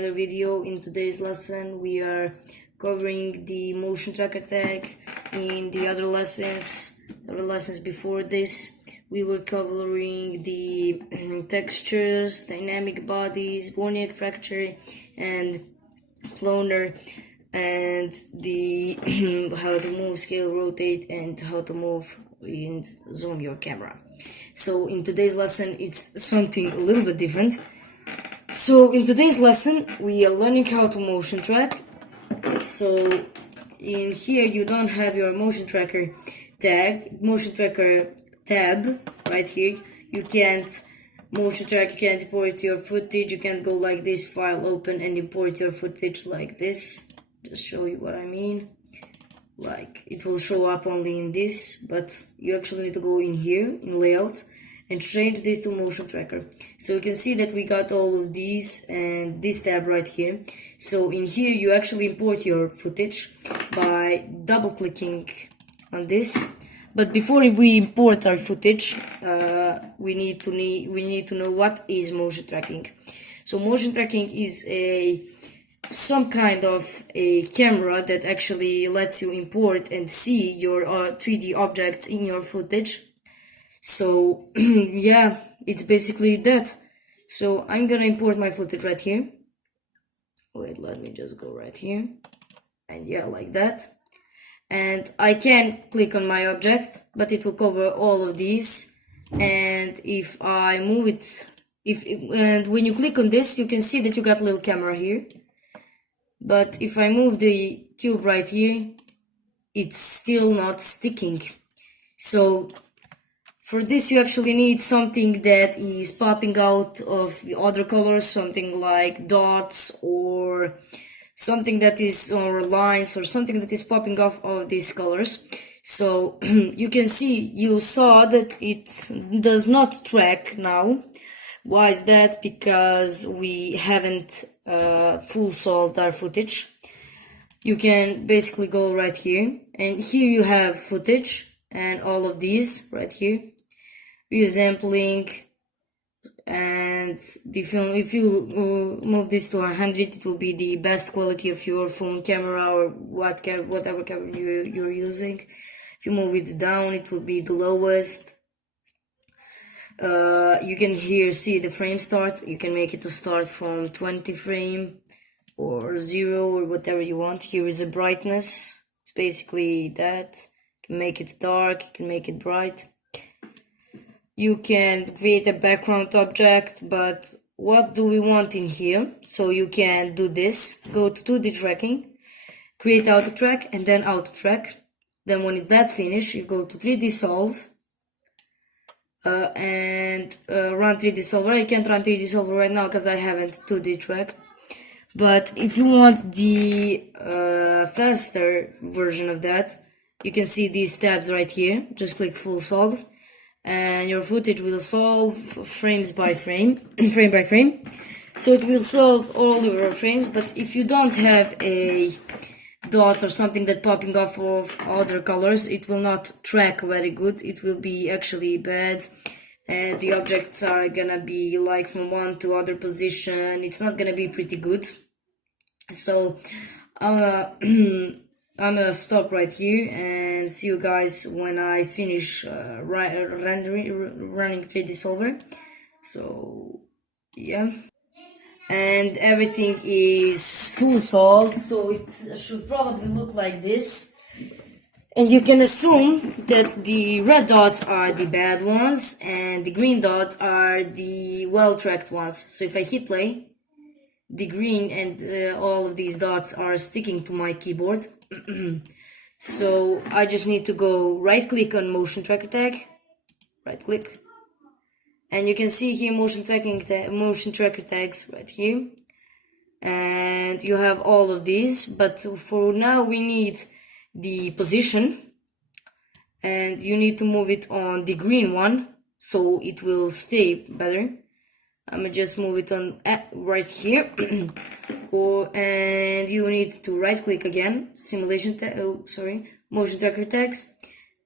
Another video. In today's lesson we are covering the motion tracker tag. In the other lessons before this, we were covering the textures, dynamic bodies, Boniek fracture and planar, and the how to move, scale, rotate, and how to move and zoom your camera. So in today's lesson it's something a little bit different. So in today's lesson we are learning how to motion track. So in here you don't have your motion tracker tab right here. You can't motion track, you can't import your footage, you can't go like this, file open, and import your footage like this. Just show you what I mean. Like, it will show up only in this, but you actually need to go in here in layout and change this to motion tracker. So you can see that we got all of these and this tab right here. So in here you actually import your footage by double clicking on this. But before we import our footage, we need to know what is motion tracking. So motion tracking is some kind of a camera that actually lets you import and see your 3D objects in your footage. So yeah, it's basically that. So I'm gonna import my footage right here. Wait, let me just go right here, and yeah, like that. And I can click on my object, but it will cover all of these. And if I move it, and when you click on this, you can see that you got a little camera here. But if I move the cube right here, it's still not sticking. So for this you actually need something that is popping out of the other colors, something like dots or something that is, or lines, or something that is popping off of these colors. So you saw that it does not track now. Why is that? Because we haven't full solved our footage. You can basically go right here, and here you have footage and all of these right here, resampling, and the film. If you move this to 100, it will be the best quality of your phone camera or whatever camera you're using. If you move it down, it will be the lowest. You can here see the frame start. You can make it to start from 20 frame or 0 or whatever you want. Here is a brightness. It's basically that. You can make it dark, you can make it bright. You can create a background object, but what do we want in here? So you can do this. Go to 2D tracking, create auto track, and then auto track. Then when that finish, you go to 3D solve. And run 3D solver. I can't run 3D solver right now because I haven't 2D tracked. But if you want the faster version of that, you can see these tabs right here. Just click full solve, and your footage will solve frames by frame, frame by frame. So it will solve all your frames. But if you don't have a dot or something that popping off of other colors, it will not track very good. It will be actually bad, and the objects are gonna be like from one to other position. It's not gonna be pretty good. So I'm gonna stop right here and see you guys when I finish running 3D solver. So yeah, and everything is full solved, so it should probably look like this. And you can assume that the red dots are the bad ones and the green dots are the well-tracked ones. So if I hit play, the green and all of these dots are sticking to my keyboard. So I just need to go right click on motion tracker tag, right click. And you can see here motion tracker tags right here, and you have all of these. But for now we need the position, and you need to move it on the green one so it will stay better. I'm gonna just move it on right here. And you need to right click again, motion tracker tags,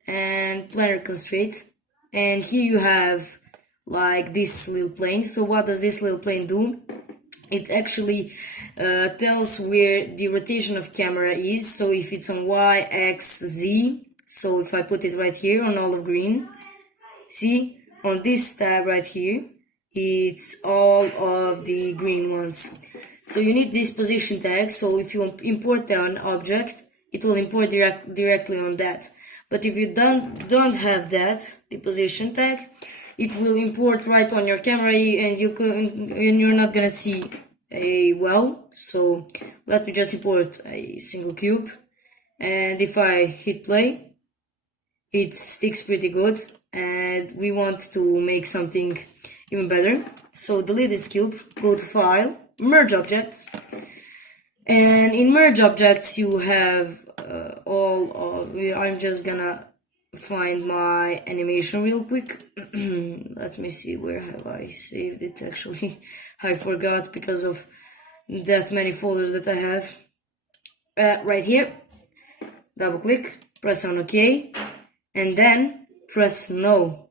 and planar constraint. And here you have like this little plane. So what does this little plane do? it actually tells where the rotation of camera is. So if it's on Y, X, Z, so if I put it right here on olive green, see, on this tab right here, it's all of the green ones. So you need this position tag, so if you import an object, it will import directly on that. But if you don't have that, the position tag, it will import right on your camera, and you're not gonna see well. So let me just import a single cube, and if I hit play, it sticks pretty good, and we want to make something even better. So delete this cube, go to File, Merge Objects, and in Merge Objects you have I'm just gonna find my animation real quick. Let me see, where have I saved it actually? I forgot because of that many folders that I have. Right here, double click, press on OK, and then press no.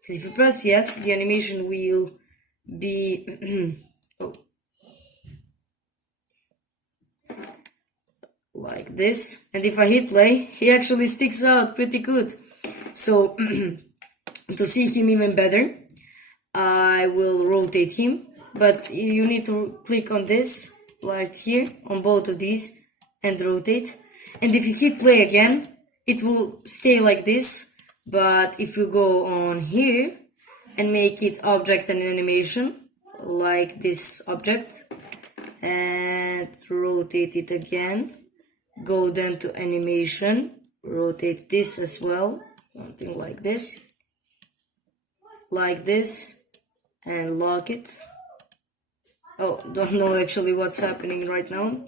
Because if you press yes, the animation will be like this, and if I hit play, he actually sticks out pretty good. So to see him even better, I will rotate him, but you need to click on this right here on both of these and rotate. And if you hit play again, it will stay like this. But if you go on here and make it object and animation, like this object, and rotate it again, go then to animation, rotate this as well, something like this, and lock it. Oh, don't know actually what's happening right now,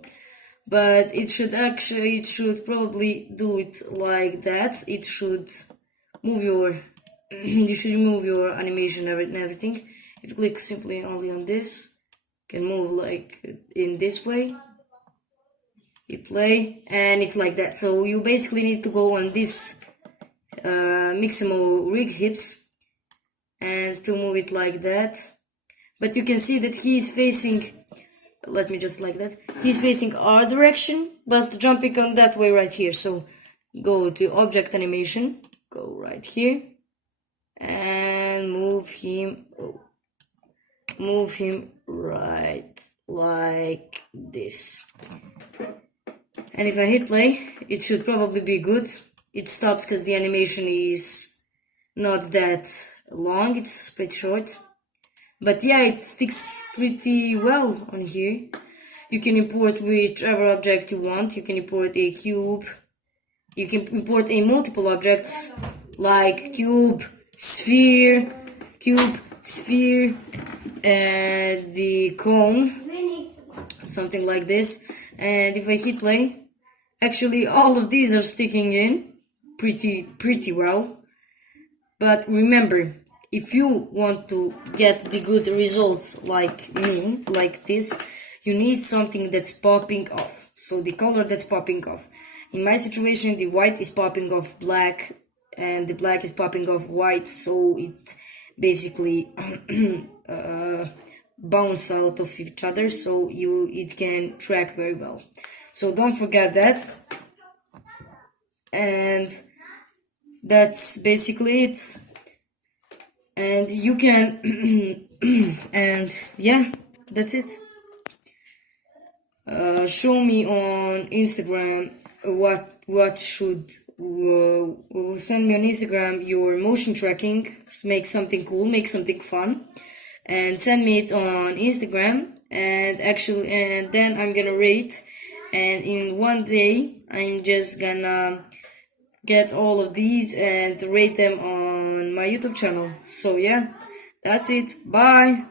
but it should probably do it like that. It should move your you should move your animation and everything. If you click simply only on this, you can move like in this way. You play, and it's like that. So you basically need to go on this Mixamo rig hips and to move it like that. But you can see that he is facing, let me just like that, he's facing our direction, but jumping on that way right here. So go to object animation, go right here, and move him right like this. And if I hit play, it should probably be good. It stops because the animation is not that long, it's pretty short. But yeah, it sticks pretty well on here. You can import whichever object you want. You can import a cube. You can import a multiple objects like cube, sphere, and the cone, something like this. And if I hit play, actually all of these are sticking in pretty well. But remember, if you want to get the good results like me, like this, you need something that's popping off. So the color that's popping off. In my situation, the white is popping off black, and the black is popping off white, so it basically bounce out of each other, so it can track very well. So don't forget that. And that's basically it. And you can and yeah, that's it. Show me on Instagram what should send me on Instagram your motion tracking. Make something cool, make something fun, and send me it on Instagram. And then I'm gonna rate, and in one day I'm just gonna get all of these and rate them on my YouTube channel. So yeah, that's it. Bye.